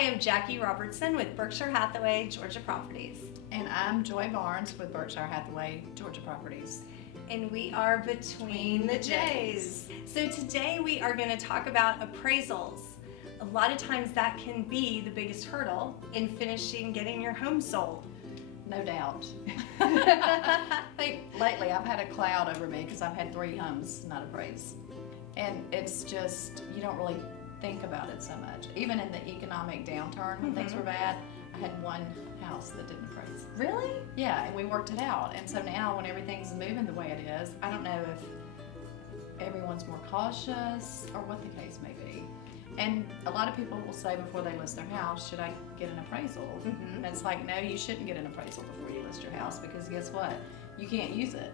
Hi, I'm Jackie Robertson with Berkshire Hathaway, Georgia Properties. And I'm Joy Barnes with Berkshire Hathaway, Georgia Properties. And we are Between the J's. So today we are going to talk about appraisals. A lot of times that can be the biggest hurdle in finishing getting your home sold. No doubt. I think lately I've had a cloud over me because I've had 3 homes not appraised. And it's just, you don't really think about it so much. Even in the economic downturn when things were bad, I had 1 house that didn't appraise. Really? Yeah, and we worked it out. And so now when everything's moving the way it is, I don't know if everyone's more cautious or what the case may be. And a lot of people will say before they list their house, should I get an appraisal? And it's like, no, you shouldn't get an appraisal before you list your house because guess what? You can't use it.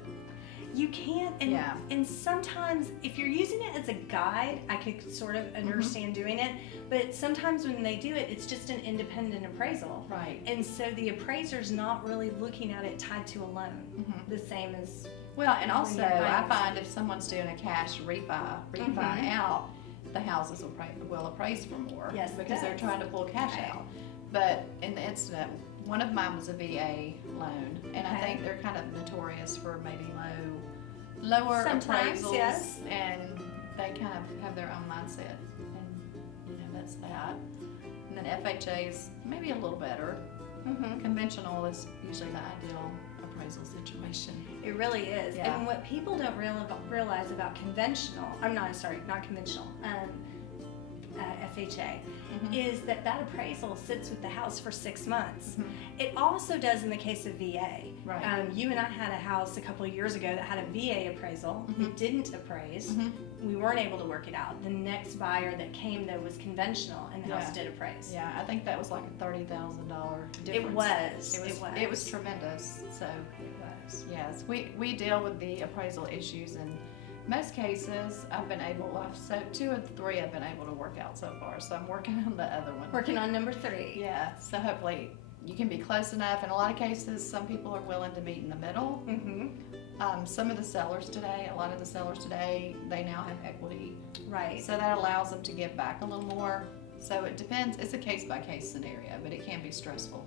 You can't, and sometimes if you're using it as a guide, I could sort of understand doing it, but sometimes when they do it, it's just an independent appraisal. Right. And so the appraiser's not really looking at it tied to a loan, the same as... Well, and also I find if someone's doing a cash refi out, the houses will appraise for more. Yes, because they're trying to pull cash out. But in the incident, one of mine was a VA loan, and I think they're kind of notorious for maybe lower sometimes, appraisals, yes. And they kind of have their own mindset, and that's that. And then FHA is maybe a little better. Conventional is usually the ideal appraisal situation. It really is. Yeah. And what people don't realize about conventional, not conventional, FHA, is that appraisal sits with the house for 6 months. It also does in the case of VA. Right. You and I had a house a couple of years ago that had a VA appraisal. It didn't appraise. We weren't able to work it out. The next buyer that came though was conventional, and the house did appraise. Yeah, I think that was like a $30,000 difference. It was tremendous. So it was. Yes, we deal with the appraisal issues, and most cases I've been able. So 2 of the 3 I've been able to work out so far. So I'm working on the other one. Working on number 3. Yeah. So hopefully you can be close enough. In a lot of cases, some people are willing to meet in the middle. Some of the sellers today, a lot of the sellers today, they now have equity. Right. So that allows them to give back a little more. So it depends. It's a case-by-case scenario, but it can be stressful.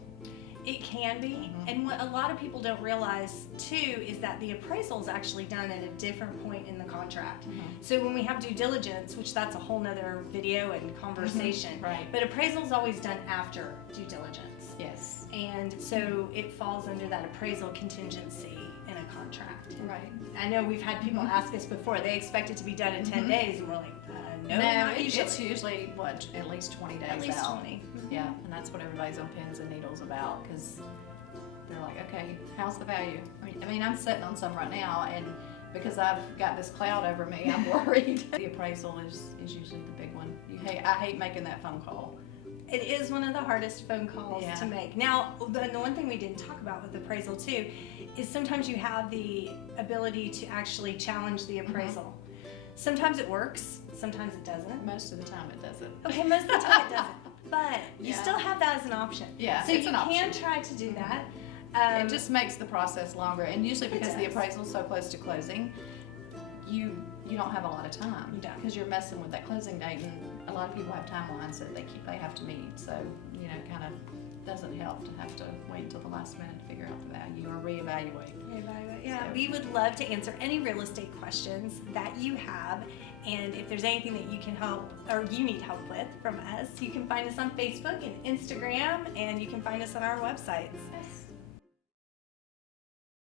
It can be, and what a lot of people don't realize too is that the appraisal is actually done at a different point in the contract. So when we have due diligence, which that's a whole nother video and conversation, Right. But appraisal is always done after due diligence. Yes. And so it falls under that appraisal contingency in a contract. Right. I know we've had people ask us before, they expect it to be done in 10 days, and we're like, no, it's usually at least 20 days at least out. 20. Yeah, and that's what everybody's on pins and needles about, because they're like, okay, how's the value? I mean, I'm sitting on some right now, and because I've got this cloud over me, I'm worried. The appraisal is usually the big one. I hate making that phone call. It is one of the hardest phone calls to make. Now, the one thing we didn't talk about with appraisal too is sometimes you have the ability to actually challenge the appraisal. Sometimes it works, sometimes it doesn't. Most of the time it doesn't. Okay, most of the time it doesn't. But you still have that as an option. Yeah, so it's you an option. can try to do that. It just makes the process longer, and usually because the appraisal is so close to closing, you don't have a lot of time. You don't. Because you're messing with that closing date, and a lot of people have timelines that they have to meet. So kind of doesn't help to have to wait until the last minute to figure out the value or reevaluate. Yeah, So. we would love to answer any real estate questions that you have, and if there's anything that you can help or you need help with from us, you can find us on Facebook and Instagram, and you can find us on our websites. Yes.